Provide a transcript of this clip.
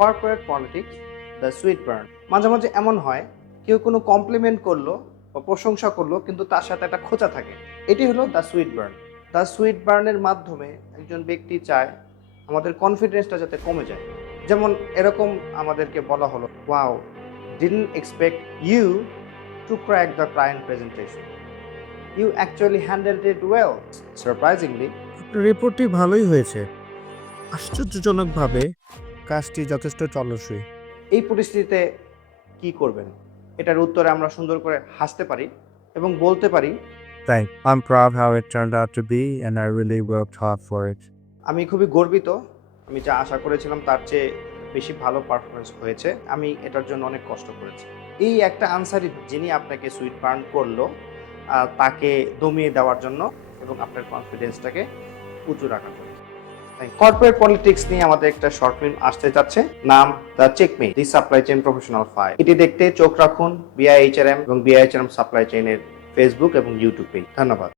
Corporate politics, the sweet burn. মাঝে মাঝে এমন হয় কেউ কোনো কমপ্লিমেন্ট করলো বা প্রশংসা করলো কিন্তু তার সাথে একটা খোঁচা থাকে। এটি হলো the sweet burn. The sweet বার্নের মাধ্যমে একজন ব্যক্তি চায় আমাদের কনফিডেন্সটা যাতে কমে যায়। যেমন এরকম আমাদেরকে বলা হলো, wow, didn't expect you to crack the client presentation, you actually handled it well, surprisingly. রিপোর্টটি ভালোই হয়েছে। আশ্চর্যজনকভাবে কাজটি যথেষ্ট চলসই। এই পরিস্থিতিতে কি করবেন? এটার উত্তরে আমরা সুন্দর করে হাসতে পারি এবং বলতে পারি, I'm proud how it turned out to be and I really worked hard for it. আমি খুবই গর্বিত, আমি যা আশা করেছিলাম তার চেয়ে বেশি ভালো পারফরমেন্স হয়েছে, আমি এটার জন্য অনেক কষ্ট করেছি। এই একটা আনসারই যিনি আপনাকে সুইট বার্ন করলো তাকে দমিয়ে দেওয়ার জন্য এবং আপনার কনফিডেন্সটাকে উঁচু রাখার জন্য। কর্পোরেট পলিটিক্স নিয়ে আমাদের একটা শর্ট ফিল্ম আসতে যাচ্ছে, নাম the checkmate, the supply chain professional file. এটি দেখতে চোখ রাখুন বিআইএইচআরএম এবং বিআইএইচআরএম সাপ্লাই চেইনের ফেসবুক এবং ইউটিউব পেজ। ধন্যবাদ।